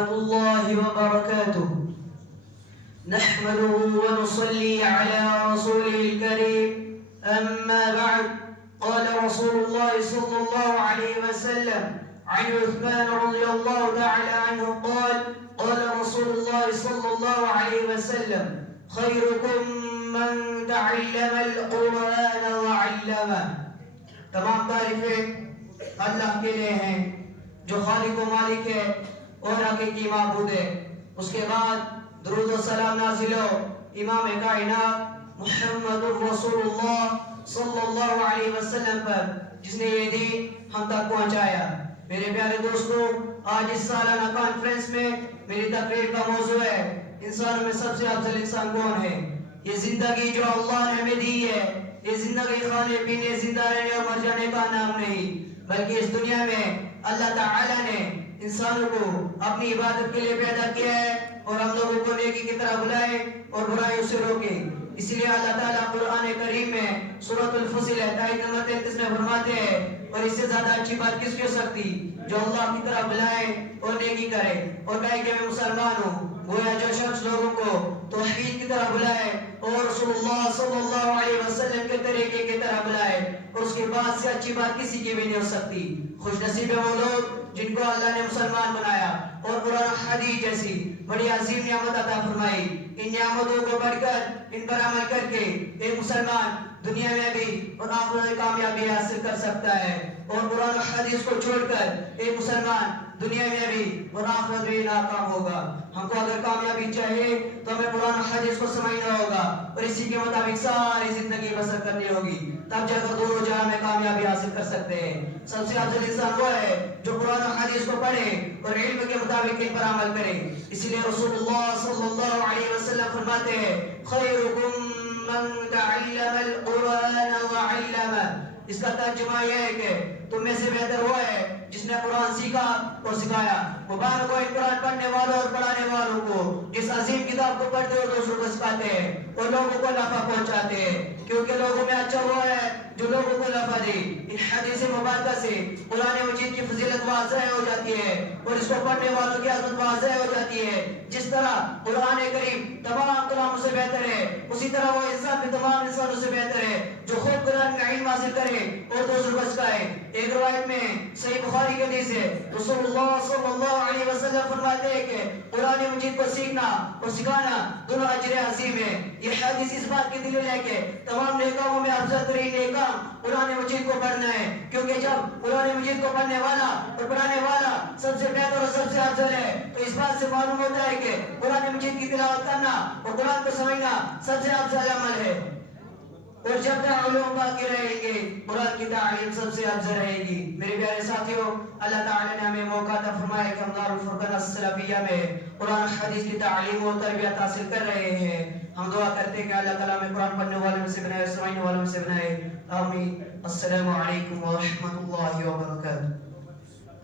ورحمة الله وبركاته. نحمده ونصلي على رسوله الكريم. أما بعد، قال رسول الله صلى الله عليه وسلم عن عثمان رضي الله تعالى عنه قال قال رسول الله صلى الله عليه وسلم خيركم من تعلم القرآن وعلمه. تمام تعریفیں اللہ کے لیے ہیں جو خالق و مالک ہے اور حقیقی معبود ہے. اس کے بعد درود و سلام نازل ہو امام کائنات محمد رسول اللہ صلی اللہ علیہ وسلم پر جس نے یہ دین ہم تک پہنچایا. میرے پیارے دوستو، آج اس سالانہ کانفرنس میں میری تقریر کا موضوع ہے انسانوں میں سب سے افضل انسان کون ہے. یہ زندگی جو اللہ نے ہمیں دی ہے، یہ زندگی کھانے پینے زندہ رہنے اور مر جانے کا نام نہیں، بلکہ اس دنیا میں اللہ تعالی نے انسانوں کو اپنی عبادت کے لیے پیدا کیا ہے اور ہم لوگوں کو نیکی کی طرح بلائے اور برائیوں سے روکے. اسی لیے اللہ تعالیٰ قرآن کریم میں سورۃ الفصل آیت نمبر 33 میں فرماتے ہیں، اور اس سے زیادہ اچھی بات کس کی ہو سکتی جو اللہ کی طرح بلائے اور نیکی کرے اور کہے کہ میں مسلمان ہوں. گویا جو شخص لوگوں کو توحید کی طرح بلائے اور رسول اللہ صلی اللہ علیہ وسلم کے طریقے کی طرح بلائے، اور اس کے بعد سے اچھی بات کسی کی بھی نہیں ہو سکتی. خوش نصیب ہے وہ لوگ جن کو اللہ نے مسلمان بنایا اور قرآن و حدیث جیسی بڑی عظیم نعمت عطا فرمائی. ان نعمتوں کو بڑھ کر ان پر عمل کر کے ایک مسلمان دنیا میں بھی اور آخرت میں کامیابی حاصل کر سکتا ہے، اور قرآن و حدیث کو چھوڑ کر ایک مسلمان دنیا میں بھی اور آخرت میں ناکام ہوگا. ہم کو اگر کامیابی چاہیے تو ہمیں قرآن و حدیث کو سمجھنا ہوگا اور اسی کے مطابق ساری زندگی بسر کرنی ہوگی، تب جا کر دونوں جہاں میں کامیابی حاصل کر سکتے ہیں. سب سے افضل انسان وہ ہے جو قرآن و حدیث کو پڑھے اور علم کے مطابق ان پر عمل کرے. اسی لیے رسول اللہ صلی اللہ علیہ وسلم فرماتے ہیں خیرکم من تعلم القرآن وعلمه. اس کا ترجمہ یہ ہے کہ تم میں سے بہتر وہ ہے جس نے قرآن سیکھا اور سکھایا. مبارک ہو ان قرآن پڑھنے والوں اور پڑھانے والوں کو جس عظیم کتاب کو پڑھتے اور دوسروں کو سکھاتے ہیں اور لوگوں کو نفع پہنچاتے ہیں، کیونکہ لوگوں میں اچھا وہ ہے جو لوگوں کو نفع دے. ان حدیث مبارکہ سے قرآن مجید کی فضیلت واضح ہو جاتی ہے اور اس کو پڑھنے والوں کی عظمت واضح ہو جاتی ہے. جس طرح قرآن کریم تمام کلاموں سے بہتر ہے، اسی طرح وہ انسان بھی تمام انسانوں سے بہتر ہے جو خود قرآن کا علم حاصل کرے اور دوسروں کو سکھائے. ایک روایت میں صحیح بخاری کی حدیث ہے، رسول اللہ صلی اللہ علیہ وسلم فرماتے ہیں کہ قرآن مجید کو سیکھنا اور سکھانا دونوں اجر عظیم ہے. یہ حدیث اس بات کی دلیل ہے کہ تمام نیک کاموں میں افضل ترین نیک کام قرآن مجید کو پڑھنا ہے، کیونکہ جب قرآن مجید کو پڑھنے والا اور پڑھانے والا سب سے بہتر اور سب سے افضل ہے تو اس بات سے معلوم ہوتا ہے کہ قرآن مجید کی تلاوت کرنا اور قرآن کو سمجھنا سب سے افضل عمل ہے. اور جب تک علوم باقی رہیں گے قرآن کی تعلیم سب سے افضل رہے گی. میرے پیارے ساتھیوں، اللہ تعالی نے ہمیں موقع عطا فرمایا کہ ہم دارالفرقان السلفیہ میں قرآن حدیث کی تعلیم و تربیت حاصل کر رہے ہیں. ہم دعا کرتے ہیں کہ اللہ تعالیٰ ہمیں قرآن پڑھنے والوں میں سے بنائے، سمجھنے والوں میں سے بنائے. آمین. السلام علیکم ورحمۃ اللہ وبرکاتہ.